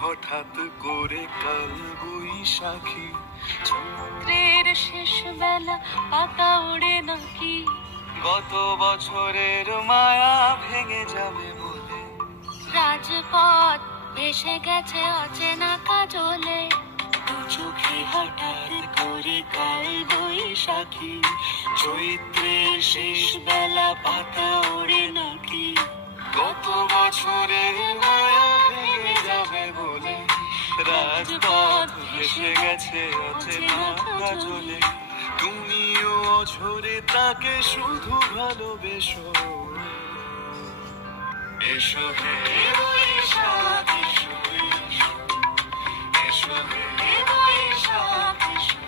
হঠাৎ করে কাল বৈশাখী, চৈত্রের শেষ বেলা পাতা ওড়ে নাকি, গত বছরের মায়া ভেঙে যাবে বলে, রাজপথ ভেসে গেছে অচেনা কাজলে, দু চোখে হঠাৎ করে কাল বৈশাখী, চৈত্রের শেষ বেলা পাতা ওড়ে নাকি, গত বছরের মায়া ভেঙে যাবে বলে, রাজপথ ভেসে গেছে অচেনা কাজলে, তুমিও অঝরে তাকে শুধু ভালোবেসো। এসো হে বৈশাখ এসো, এসো হে বৈশাখ এসো।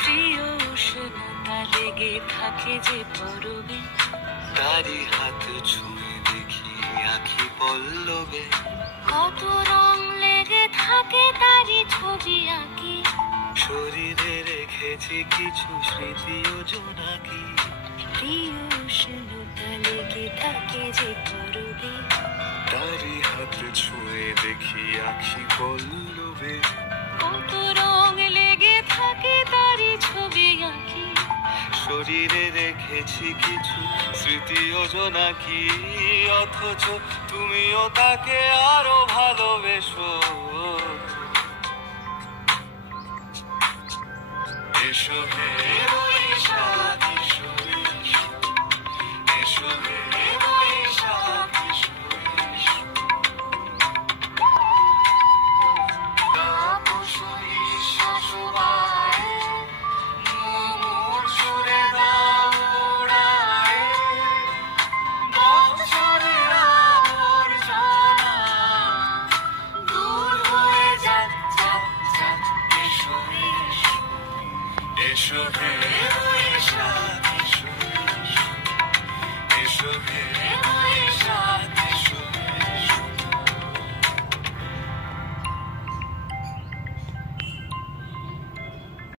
প্রিয় উষ্ণতা লেগে থাকে যে পরবে, তারি হাত ছুঁয়ে দেখি আখি পল্লবে, কত রং লেগে থাকে তারই ছবি আঁকি, শরীরে রেখেছি কিছু স্মৃতি ও জোনাকি, প্রিয় উষ্ণতা লেগে থাকে যে পরবে, তারি হাত ছুঁয়ে দেখি আখি পল্লবে, কত রং লেগে থাকে তারই ছবি আঁকি, শরীরে রেখেছি কিছু স্মৃতি ও জোনাকি, অথচ তুমিও তাকে আরো ভালোবেসো। এসো হে বৈশাখ এসো, এসো হে বৈশাখ এসো। তাপস নিঃশ্বাস বাড়ে, মুমুর সুরে দাও উড়ায়ে, বৎসরের আবর্জনা দূর হয়ে যাক যাক যাক। এসো এসো, এসো হে বৈশাখ এসো, এসো হে